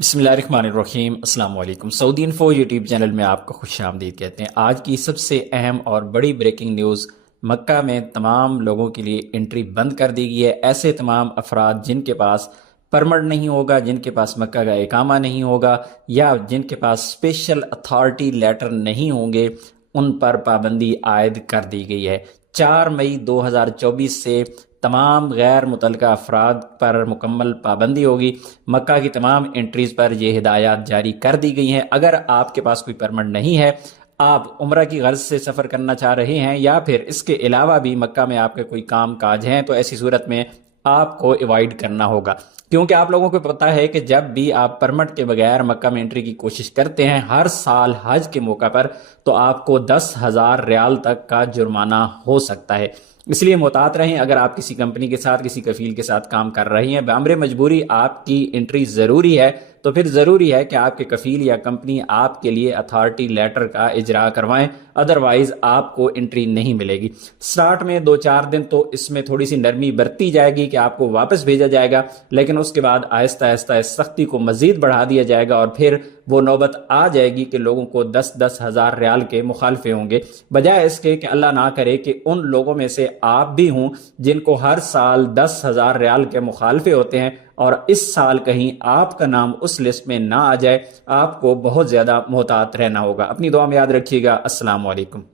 बिस्मिल्लाहिर्रहमानिर्रहीम। अस्सलाम वालेकुम। सऊदी इन्फो यूट्यूब चैनल में आपको खुश आमदीद कहते हैं। आज की सबसे अहम और बड़ी ब्रेकिंग न्यूज़, मक्का में तमाम लोगों के लिए एंट्री बंद कर दी गई है। ऐसे तमाम अफराद जिनके पास परमिट नहीं होगा, जिनके पास मक्का का इकामा नहीं होगा या जिनके पास स्पेशल अथॉरिटी लेटर नहीं होंगे, उन पर पाबंदी आयद कर दी गई है। 4 मई 2024 से तमाम गैर मुतल्लका अफराद पर मुकम्मल पाबंदी होगी। मक्का की तमाम एंट्रीज़ पर यह हिदायत जारी कर दी गई हैं। अगर आपके पास कोई परमिट नहीं है, आप उम्रा की गर्ज से सफ़र करना चाह रहे हैं या फिर इसके अलावा भी मक्का में आपके कोई काम काज हैं, तो ऐसी सूरत में आपको अवॉइड करना होगा। क्योंकि आप लोगों को पता है कि जब भी आप परमिट के बगैर मक्का में एंट्री की कोशिश करते हैं हर साल हज के मौका पर, तो आपको 10,000 रियाल तक का जुर्माना हो सकता है। इसलिए मोहतात रहें। अगर आप किसी कंपनी के साथ, किसी कफील के साथ काम कर रही हैं, बामरे मजबूरी आपकी एंट्री ज़रूरी है, तो फिर ज़रूरी है कि आपके कफील या कंपनी आपके लिए अथॉरिटी लेटर का इजरा करवाएं, अदरवाइज़ आपको एंट्री नहीं मिलेगी। स्टार्ट में 2-4 दिन तो इसमें थोड़ी सी नरमी बरती जाएगी कि आपको वापस भेजा जाएगा, लेकिन उसके बाद आहिस्ता आहिस्ता इस सख्ती को मज़ीद बढ़ा दिया जाएगा और फिर वो नौबत आ जाएगी कि लोगों को 10-10 हज़ार रियाल के मुखालफे होंगे, बजाय इसके कि अल्लाह ना करे कि उन लोगों में से आप भी हों जिनको हर साल 10,000 रियाल के मुखालफे होते हैं और इस साल कहीं आपका नाम उस लिस्ट में ना आ जाए। आपको बहुत ज़्यादा मोहतात रहना होगा। अपनी दुआ में याद रखिएगा। अस्सलाम वालेकुम।